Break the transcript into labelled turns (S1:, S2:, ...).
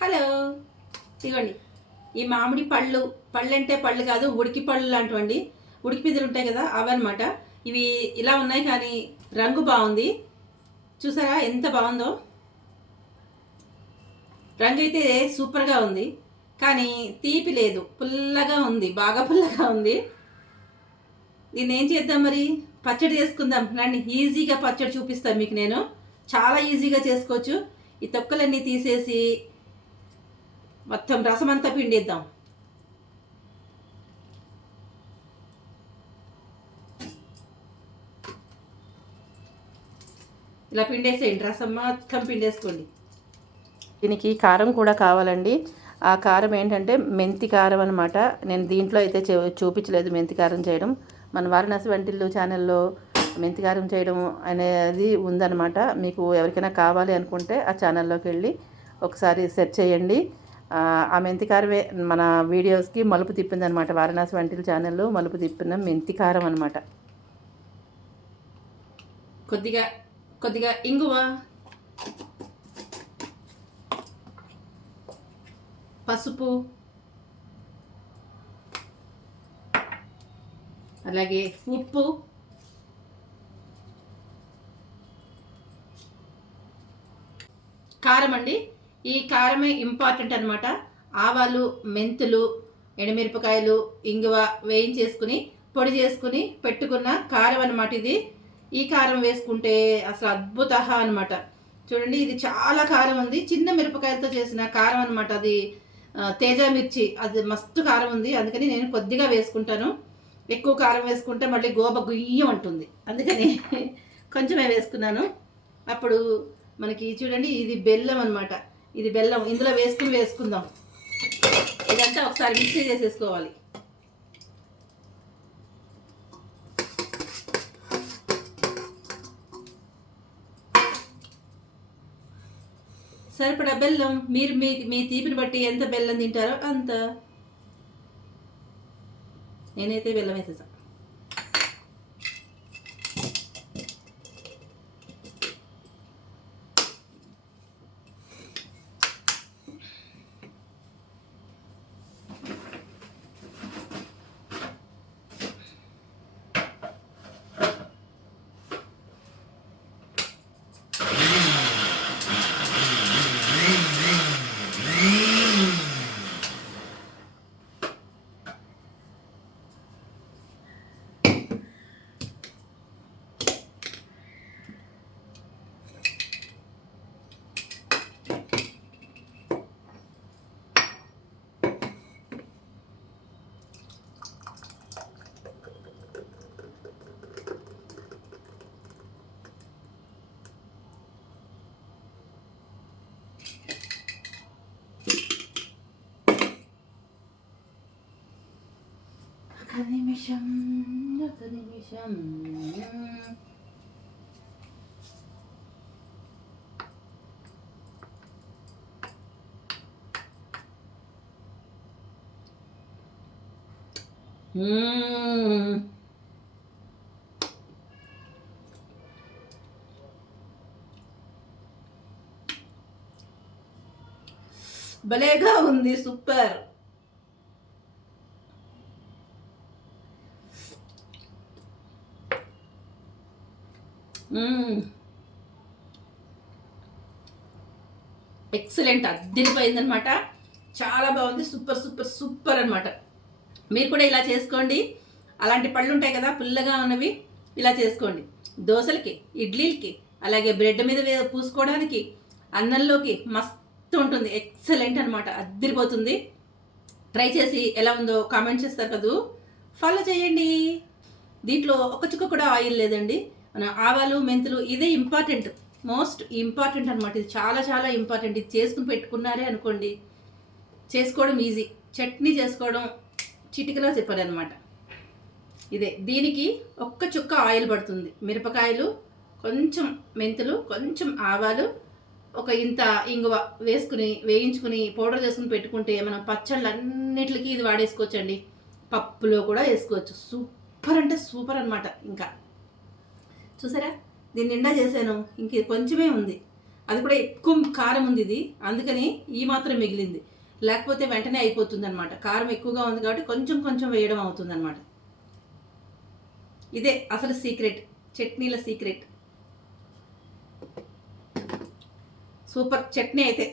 S1: Hello. ఇదిగోండి. ఈ మామిడి పళ్ళు పళ్ళు అంటే పళ్ళు కాదు ఉడికి పళ్ళు లాంటివండి. ఉడికి పిద్దలు ఉంటాయి కదా అవన్నమాట. ఇవి ఇలా ఉన్నాయి కానీ రంగు బాగుంది. చూసారా ఎంత బాగుందో? రంగు అయితే సూపర్గా ఉంది. కానీ తీపి లేదు. పుల్లగా ఉంది. బాగా పుల్లగా ఉంది. దీన్ని ఏం చేద్దాం మరి? పచ్చడి చేసుకుందాం. రండి ఈజీగా పచ్చడి చూపిస్తాను మీకు నేను. చాలా ఈజీగా చేసుకోవచ్చు. ఈ తొక్కలన్నీ తీసేసి మొత్తం రసం అంతా పిండిద్దాం. ఇలా పిండేసేయండి రసం మొత్తం పిండేసుకోండి. దీనికి కారం కూడా కావాలండి. ఆ కారం ఏంటంటే మెంతి కారం అనమాట నేను దీంట్లో అయితే చూపించలేదు మెంతి కారం చేయడం. మన వారణాసి వంటిల్లు ఛానల్లో మెంతి కారం చేయడం అనేది ఉందన్నమాట. మీకు ఎవరికైనా కావాలి అనుకుంటే ఆ ఛానల్లోకి వెళ్ళి ఒకసారి సెర్చ్ చేయండి. ఆ, ఆ మెంతి మన వీడియోస్కి మలుపు తిప్పింది అనమాట వారణాసి వంటిల్ ఛానల్లో మలుపు తిప్పిన మెంతి కారం అనమాట కొద్దిగా కొద్దిగా ఇంగువ. పసుపు. అలాగే ఉప్పు. కారం అండి. ఈ కారమే ఇంపార్టెంట్ అనమాట ఆవాలు మెంతులు ఎండుమిరపకాయలు ఇంగువ వేయించేసుకుని పొడి చేసుకుని పెట్టుకున్న కారం అనమాట ఇది. ఈ కారం వేసుకుంటే అసలు అద్భుత అనమాట చూడండి ఇది చాలా కారం ఉంది. చిన్న మిరపకాయలతో చేసిన కారం అనమాట అది. తేజ మిర్చి అది మస్తు కారం ఉంది. అందుకని నేను కొద్దిగా వేసుకుంటాను. ఎక్కువ కారం వేసుకుంటే మళ్ళీ గోబ గుయ్యం ఉంటుంది అందుకని కొంచెమే వేసుకున్నాను. అప్పుడు మనకి చూడండి ఇది బెల్లం అనమాట ఇది బెల్లం ఇందులో వేసుకుని వేసుకుందాం. ఇదంతా ఒకసారి మిక్సీ చేసేసుకోవాలి. సరిపడా బెల్లం మీరు మీ మీ తీపిని బట్టి ఎంత బెల్లం తింటారో అంత. నేనైతే బెల్లం వేసేసాను ఒక నిమిషం ఒక నిమిషం మ్మ్. భలేగా ఉంది సూపర్ ఎక్సలెంట్ అద్దరిపోయిందనమాట చాలా బాగుంది. సూపర్ సూపర్ సూపర్ అనమాట మీరు కూడా ఇలా చేసుకోండి. అలాంటి పళ్ళు ఉంటాయి కదా పుల్లగా ఉన్నవి ఇలా చేసుకోండి. దోశలకి ఇడ్లీలకి అలాగే బ్రెడ్ మీద పూసుకోవడానికి అన్నంలోకి మస్తు ఉంటుంది. ఎక్సలెంట్ అనమాట అద్దరిపోతుంది. ట్రై చేసి ఎలా ఉందో కామెంట్ చేస్తారు కదూ. ఫాలో చేయండి. దీంట్లో ఒక చుక్క కూడా ఆయిల్ లేదండి. మన ఆవాలు మెంతులు ఇదే ఇంపార్టెంట్ మోస్ట్ ఇంపార్టెంట్ అనమాట ఇది చాలా చాలా ఇంపార్టెంట్ ఇది చేసుకుని పెట్టుకున్నారే అనుకోండి చేసుకోవడం ఈజీ చట్నీ చేసుకోవడం చిటికలో చెప్పాలి అనమాట ఇదే దీనికి ఒక్క చుక్క ఆయిల్ పడుతుంది. మిరపకాయలు కొంచెం మెంతులు కొంచెం ఆవాలు ఒక ఇంత ఇంగువ వేసుకుని వేయించుకుని పౌడర్ చేసుకుని పెట్టుకుంటే మనం పచ్చళ్ళు అన్నిటికీ ఇది వాడేసుకోవచ్చండి. పప్పులో కూడా వేసుకోవచ్చు. సూపర్ అంటే సూపర్ అనమాట ఇంకా చూసారా? దీన్ని నిండా చేశాను. ఇంక కొంచెమే ఉంది. అది కూడా ఎక్కువ కారం ఉంది ఇది. అందుకని ఈ మాత్రం మిగిలింది. లేకపోతే వెంటనే అయిపోతుంది అనమాట కారం ఎక్కువగా ఉంది కాబట్టి కొంచెం కొంచెం వేయడం అవుతుంది అనమాట ఇదే అసలు సీక్రెట్. చట్నీల సీక్రెట్. సూపర్. చట్నీ అయితే.